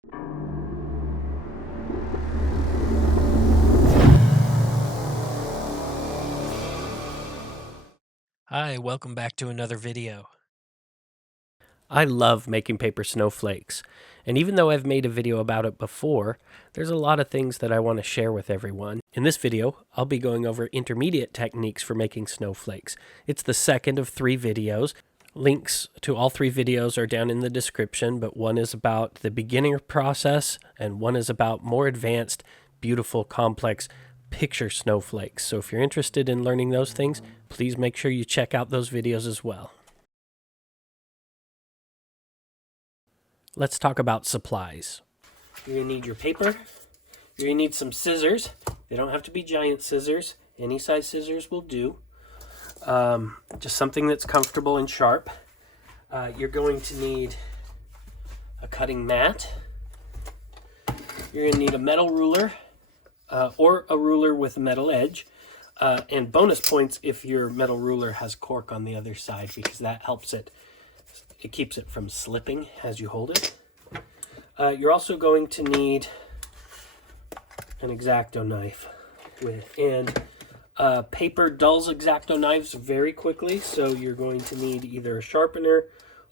Hi, welcome back to another video. I love making paper snowflakes, and even though I've made a video about it before, there's a lot of things that I want to share with everyone. In this video, I'll be going over intermediate techniques for making snowflakes. It's the second of 3 videos. Links to all 3 videos are down in the description, but one is about the beginner process, and one is about more advanced, beautiful, complex picture snowflakes. So if you're interested in learning those things, please make sure you check out those videos as well. Let's talk about supplies. You're going to need your paper. You're going to need some scissors. They don't have to be giant scissors. Any size scissors will do. Just something that's comfortable and sharp. You're going to need a cutting mat. You're going to need a metal ruler or a ruler with a metal edge. And bonus points if your metal ruler has cork on the other side, because that helps it keeps it from slipping as you hold it. You're also going to need an X-Acto knife and paper dulls X-Acto knives very quickly, so you're going to need either a sharpener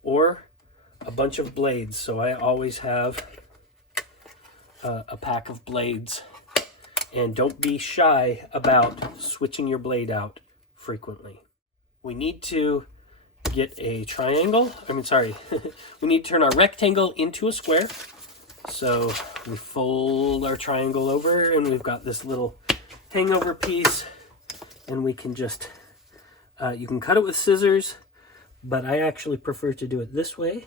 or a bunch of blades. So I always have a pack of blades, and don't be shy about switching your blade out frequently. We need to get a triangle. We need to turn our rectangle into a square. So we fold our triangle over, and we've got this little hangover piece, and we can just, you can cut it with scissors, but I actually prefer to do it this way.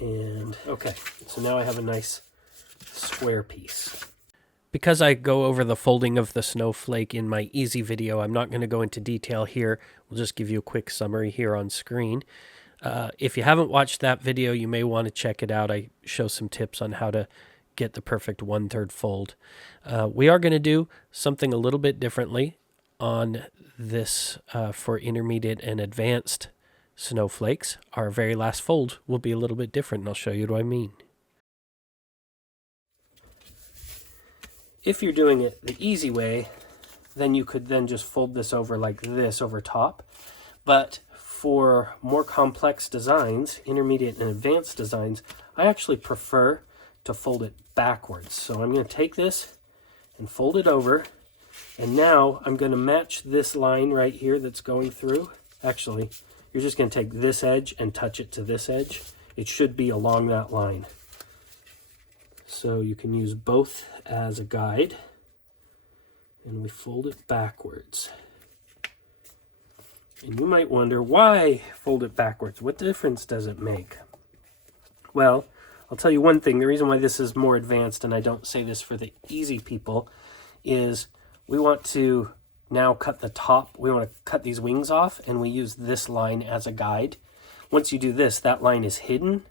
And okay, so now I have a nice square piece. Because I go over the folding of the snowflake in my easy video, I'm not going to go into detail here. We'll just give you a quick summary here on screen. If you haven't watched that video, you may want to check it out. I show some tips on how to get the perfect 1/3 fold. We are going to do something a little bit differently on this for intermediate and advanced snowflakes. Our very last fold will be a little bit different, and I'll show you what I mean. If you're doing it the easy way, then you could then just fold this over like this over top. But for more complex designs, intermediate and advanced designs, I actually prefer to fold it backwards. So I'm going to take this and fold it over. And now I'm going to match this line right here that's going through. Actually, you're just going to take this edge and touch it to this edge. It should be along that line. So you can use both as a guide, and we fold it backwards. And you might wonder, why fold it backwards? What difference does it make? Well, I'll tell you one thing. The reason why this is more advanced, and I don't say this for the easy people, is we want to now cut the top. We want to cut these wings off, and we use this line as a guide. Once you do this, that line is hidden.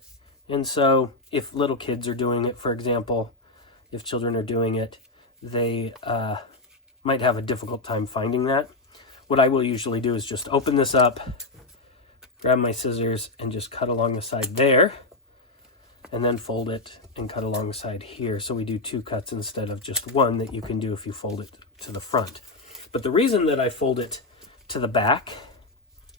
And so if little kids are doing it, for example, if children are doing it, they might have a difficult time finding that. What I will usually do is just open this up, grab my scissors, and just cut along the side there, and then fold it and cut along the side here. So we do 2 cuts instead of just one that you can do if you fold it to the front. But the reason that I fold it to the back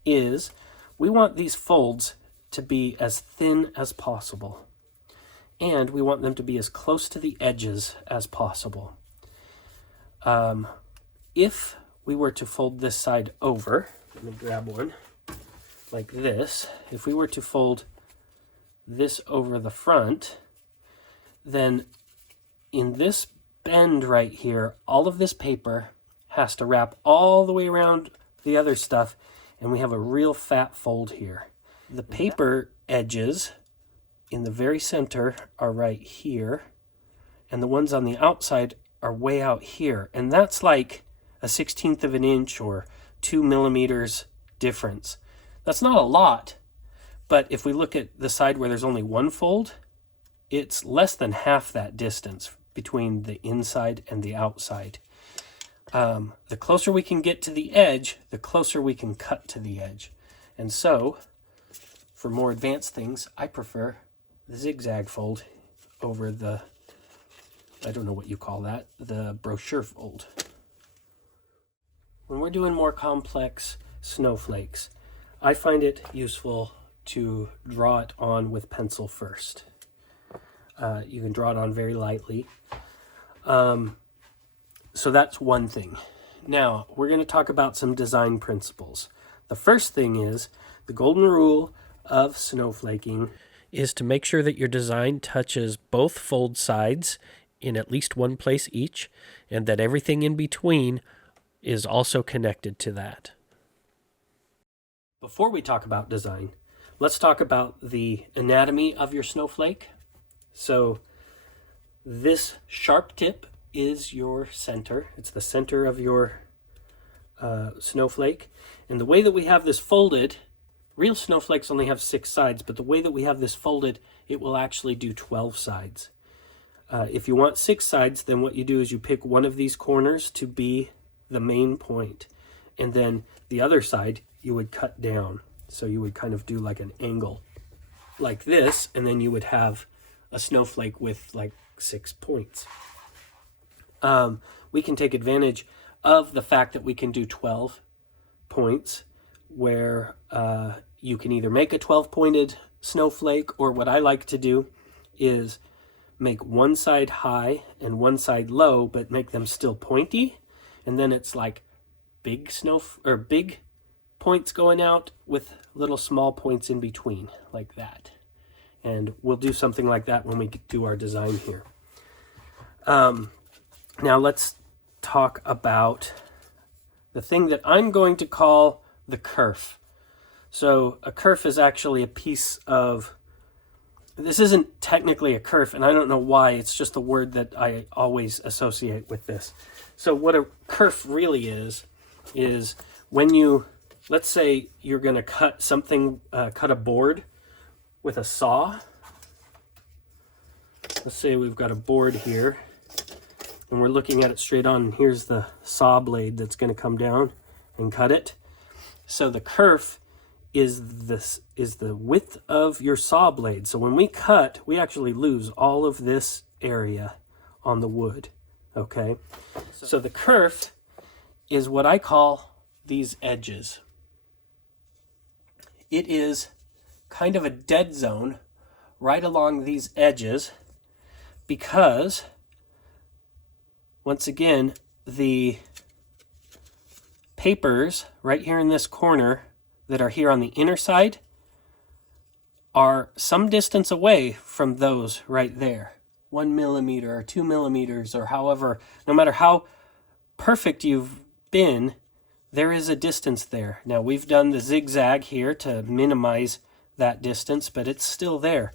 is we want these folds to be as thin as possible, and we want them to be as close to the edges as possible. If we were to fold this side over, let me grab one like this. If we were to fold this over the front, then in this bend right here, all of this paper has to wrap all the way around the other stuff, and we have a real fat fold here. The paper edges in the very center are right here, and the ones on the outside are way out here. And that's like a 1/16 of an inch or 2 millimeters difference. That's not a lot, but if we look at the side where there's only one fold, it's less than half that distance between the inside and the outside. The closer we can get to the edge, the closer we can cut to the edge. And so, for more advanced things, I prefer zigzag fold over the, I don't know what you call that, the brochure fold. When we're doing more complex snowflakes, I find it useful to draw it on with pencil first. You can draw it on very lightly. So that's one thing. Now, we're going to talk about some design principles. The first thing is, the golden rule of snowflaking is to make sure that your design touches both fold sides in at least one place each, and that everything in between is also connected to that. Before we talk about design, let's talk about the anatomy of your snowflake. So this sharp tip is your center. It's the center of your snowflake. And the way that we have this folded, real snowflakes only have 6 sides, but the way that we have this folded, it will actually do 12 sides. If you want 6 sides, then what you do is you pick one of these corners to be the main point. And then the other side, you would cut down. So you would kind of do like an angle like this, and then you would have a snowflake with like 6 points. We can take advantage of the fact that we can do 12 points, where you can either make a 12-pointed snowflake, or what I like to do is make one side high and one side low, but make them still pointy, and then it's like big big points going out with little small points in between, like that. And we'll do something like that when we do our design here. Now let's talk about the thing that I'm going to call the kerf. So a kerf is actually a piece of, this isn't technically a kerf, and I don't know why, it's just the word that I always associate with this. So what a kerf really is when you, let's say you're going to cut something, cut a board with a saw. Let's say we've got a board here, and we're looking at it straight on, and here's the saw blade that's going to come down and cut it. So the kerf is the width of your saw blade. So when we cut, we actually lose all of this area on the wood. Okay? So the kerf is what I call these edges. It is kind of a dead zone right along these edges, because once again, the papers right here in this corner that are here on the inner side are some distance away from those right there. 1 millimeter or 2 millimeters, or however, no matter how perfect you've been, there is a distance there. Now we've done the zigzag here to minimize that distance, but it's still there.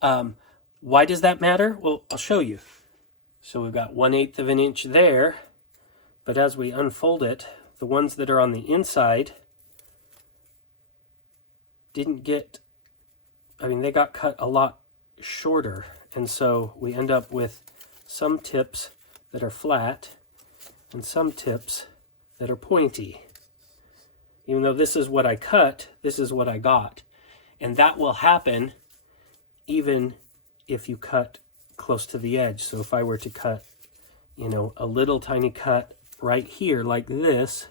Why does that matter? Well, I'll show you. So we've got 1/8 of an inch there, but as we unfold it, the ones that are on the inside didn't get, they got cut a lot shorter. And so we end up with some tips that are flat and some tips that are pointy. Even though this is what I cut, this is what I got. And that will happen even if you cut close to the edge. So if I were to cut, a little tiny cut right here like this,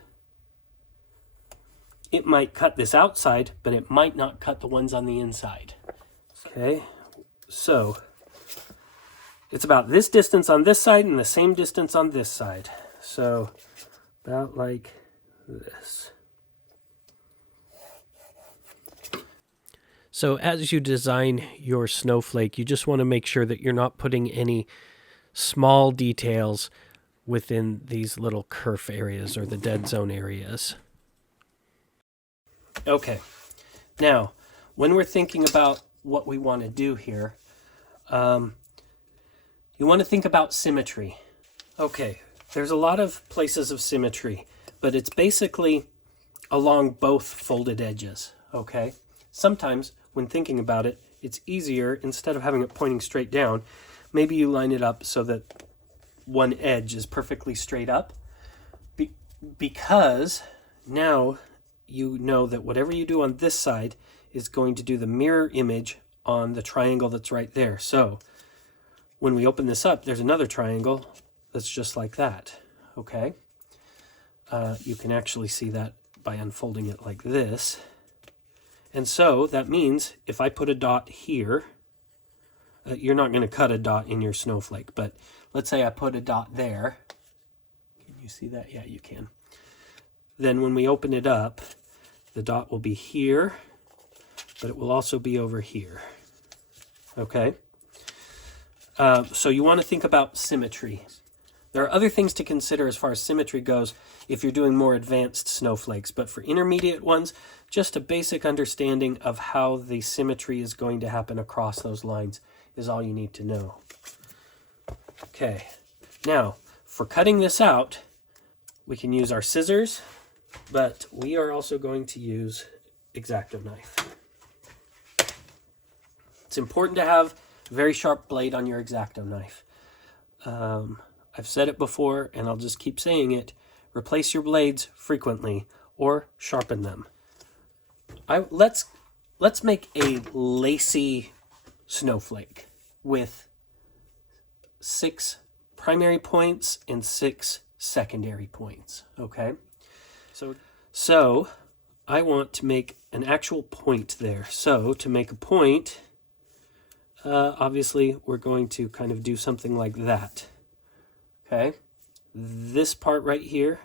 it might cut this outside, but it might not cut the ones on the inside. Okay, so it's about this distance on this side and the same distance on this side. So about like this. So as you design your snowflake, you just want to make sure that you're not putting any small details within these little kerf areas or the dead zone areas. Okay, now when we're thinking about what we want to do here, you want to think about symmetry. Okay, there's a lot of places of symmetry, but it's basically along both folded edges, okay? Sometimes when thinking about it, it's easier, instead of having it pointing straight down, maybe you line it up so that one edge is perfectly straight up, because now you know that whatever you do on this side is going to do the mirror image on the triangle that's right there. So when we open this up, there's another triangle that's just like that, okay? You can actually see that by unfolding it like this. And so that means if I put a dot here, you're not going to cut a dot in your snowflake, but let's say I put a dot there. Can you see that? Yeah, you can. Then when we open it up, the dot will be here, but it will also be over here. Okay? So you want to think about symmetry. There are other things to consider as far as symmetry goes if you're doing more advanced snowflakes, but for intermediate ones, just a basic understanding of how the symmetry is going to happen across those lines is all you need to know. Okay, now for cutting this out, we can use our scissors, but we are also going to use X-Acto knife. It's important to have a very sharp blade on your X-Acto knife. I've said it before, and I'll just keep saying it. Replace your blades frequently, or sharpen them. Let's make a lacy snowflake with 6 primary points and 6 secondary points. Okay, so I want to make an actual point there. So to make a point, obviously we're going to kind of do something like that. Okay, this part right here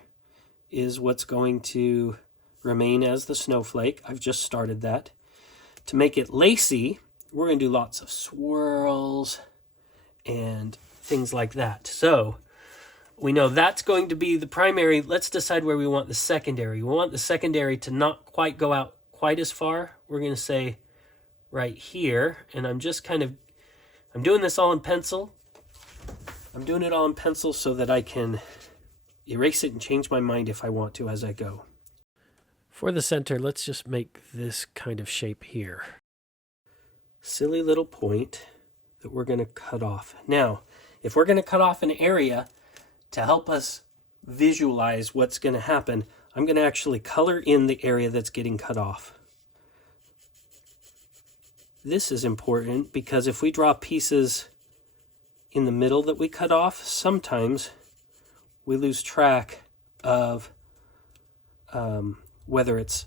is what's going to remain as the snowflake. I've just started that. To make it lacy, we're going to do lots of swirls and things like that. So we know that's going to be the primary. Let's decide where we want the secondary. We want the secondary to not quite go out quite as far. We're going to say right here, and I'm doing this all in pencil. I'm doing it all in pencil so that I can erase it and change my mind if I want to as I go. For the center, let's just make this kind of shape here. Silly little point that we're going to cut off. Now, if we're going to cut off an area to help us visualize what's going to happen, I'm going to actually color in the area that's getting cut off. This is important because if we draw pieces in the middle that we cut off, sometimes we lose track of whether it's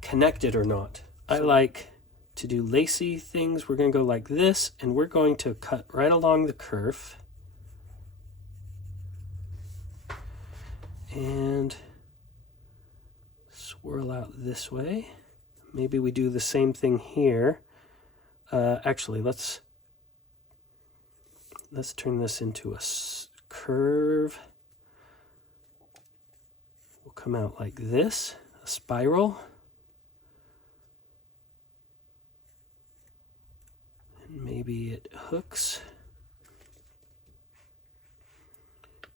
connected or not. I like to do lacy things. We're going to go like this, and we're going to cut right along the curve. And swirl out this way. Maybe we do the same thing here. Actually, let's turn this into a curve. We'll come out like this, a spiral. And maybe it hooks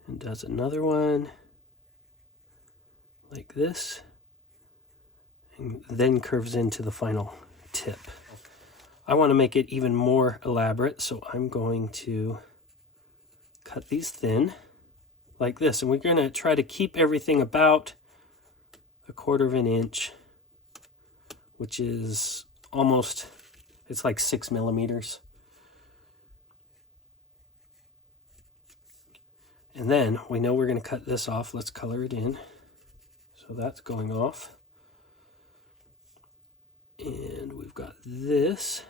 and does another one like this, and then curves into the final tip. I want to make it even more elaborate, so I'm going to cut these thin like this, and we're going to try to keep everything about 1/4 inch, which is almost, it's like 6 millimeters. And then we know we're going to cut this off. Let's color it in. So that's going off. And we've got this.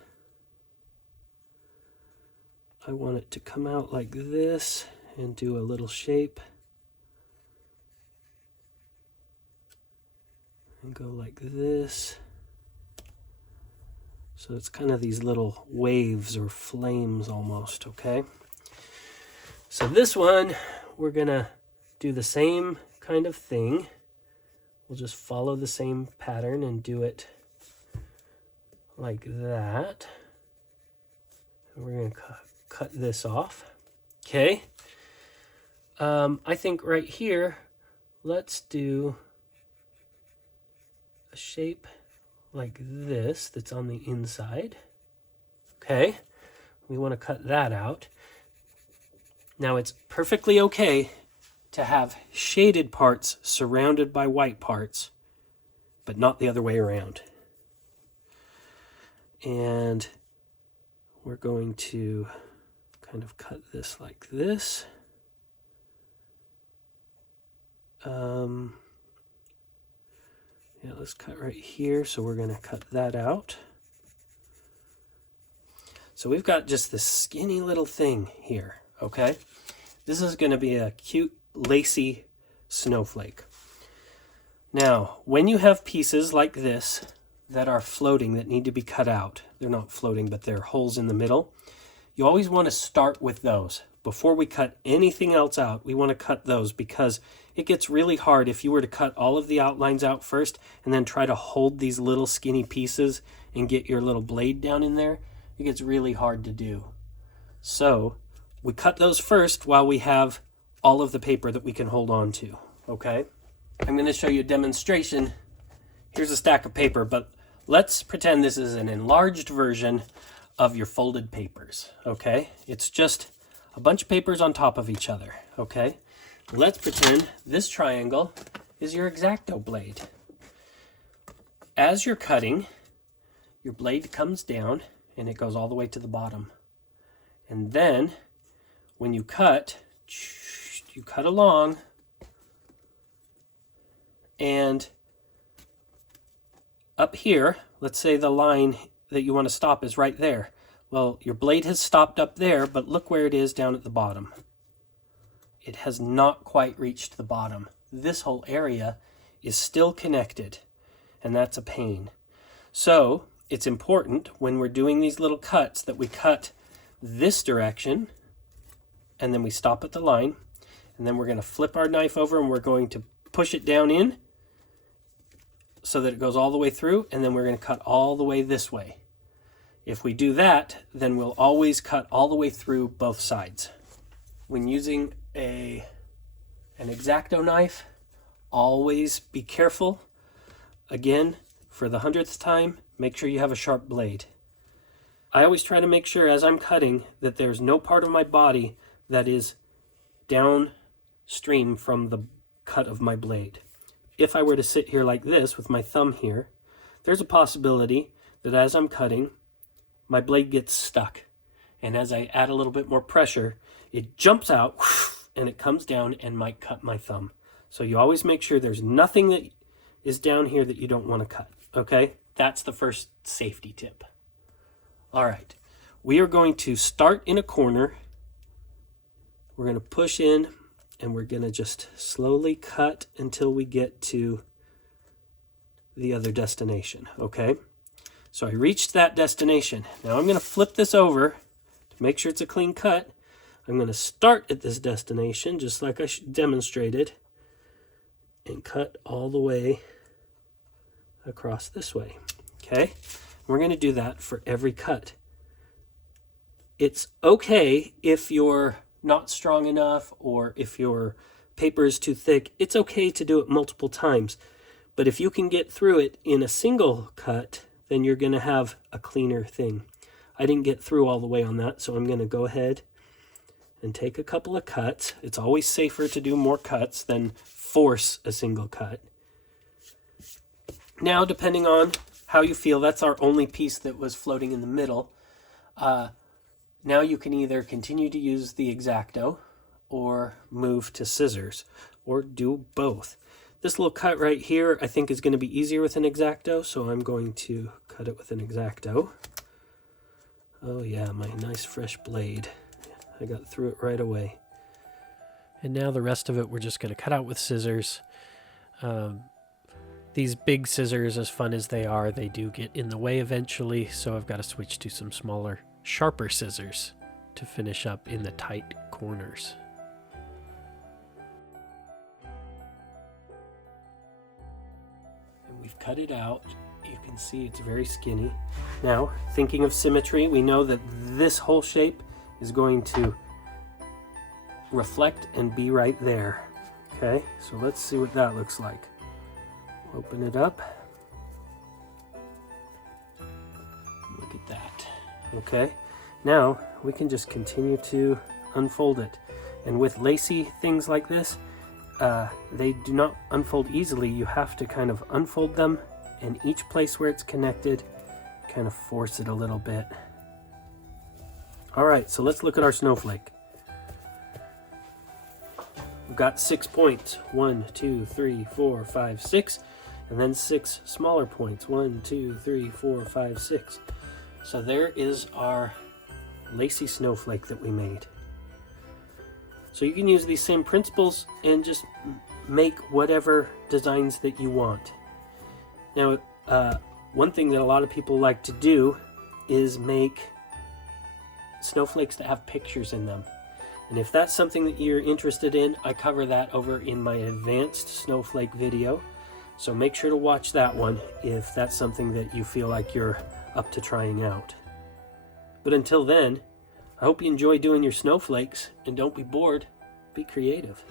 I want it to come out like this and do a little shape. And go like this. So it's kind of these little waves or flames almost, okay? So this one, we're gonna do the same kind of thing. We'll just follow the same pattern and do it like that. And we're gonna cut this off, okay? I think right here, let's do a shape like this that's on the inside. Okay, we want to cut that out. Now it's perfectly okay to have shaded parts surrounded by white parts, but not the other way around. And we're going to kind of cut this like this. Yeah, let's cut right here. So we're going to cut that out. So we've got just this skinny little thing here, okay? This is going to be a cute, lacy snowflake. Now, when you have pieces like this that are floating that need to be cut out, they're not floating, but they're holes in the middle, you always want to start with those. Before we cut anything else out, we want to cut those because it gets really hard if you were to cut all of the outlines out first and then try to hold these little skinny pieces and get your little blade down in there. It gets really hard to do. So we cut those first while we have all of the paper that we can hold on to, okay? I'm going to show you a demonstration. Here's a stack of paper, but let's pretend this is an enlarged version of your folded papers, okay? It's just a bunch of papers on top of each other, okay? Let's pretend this triangle is your X-Acto blade. As you're cutting, your blade comes down and it goes all the way to the bottom. And then when you cut along, and up here, let's say the line that you want to stop is right there. Well, your blade has stopped up there, but look where it is down at the bottom. It has not quite reached the bottom. This whole area is still connected, and that's a pain. So it's important when we're doing these little cuts that we cut this direction, and then we stop at the line, and then we're going to flip our knife over and we're going to push it down in so that it goes all the way through, and then we're going to cut all the way this way. If we do that, then we'll always cut all the way through both sides. When using an X-Acto knife, always be careful. Again, for the 100th time, make sure you have a sharp blade. I always try to make sure as I'm cutting that there's no part of my body that is downstream from the cut of my blade. If I were to sit here like this with my thumb here, there's a possibility that as I'm cutting, my blade gets stuck. And as I add a little bit more pressure, it jumps out and it comes down and might cut my thumb. So you always make sure there's nothing that is down here that you don't want to cut, okay? That's the first safety tip. All right, we are going to start in a corner. We're going to push in and we're going to just slowly cut until we get to the other destination, okay? So I reached that destination. Now I'm going to flip this over to make sure it's a clean cut. I'm going to start at this destination, just like I demonstrated, and cut all the way across this way, okay? We're going to do that for every cut. It's okay if you're not strong enough or if your paper is too thick. It's okay to do it multiple times. But if you can get through it in a single cut, then you're going to have a cleaner thing. I didn't get through all the way on that, so I'm going to go ahead and take a couple of cuts. It's always safer to do more cuts than force a single cut. Now, depending on how you feel, that's our only piece that was floating in the middle. Now you can either continue to use the X-Acto or move to scissors or do both. This little cut right here I think is going to be easier with an X-Acto, so I'm going to cut it with an X-Acto. Oh yeah, my nice fresh blade. I got through it right away. And now the rest of it we're just going to cut out with scissors. These big scissors, as fun as they are, they do get in the way eventually, so I've got to switch to some smaller, sharper scissors to finish up in the tight corners. And we've cut it out. You can see it's very skinny. Now, thinking of symmetry, we know that this whole shape is going to reflect and be right there. Okay, so let's see what that looks like. Open it up. Look at that. Okay, now we can just continue to unfold it. And with lacy things like this, they do not unfold easily. You have to kind of unfold them, and each place where it's connected, kind of force it a little bit. All right, so let's look at our snowflake. We've got 6 points. 1, 2, 3, 4, 5, 6. And then 6 smaller points. 1, 2, 3, 4, 5, 6. So there is our lacy snowflake that we made. So you can use these same principles and just make whatever designs that you want. Now, one thing that a lot of people like to do is make snowflakes that have pictures in them. And if that's something that you're interested in, I cover that over in my advanced snowflake video. So make sure to watch that one if that's something that you feel like you're up to trying out. But until then, I hope you enjoy doing your snowflakes, and don't be bored, be creative.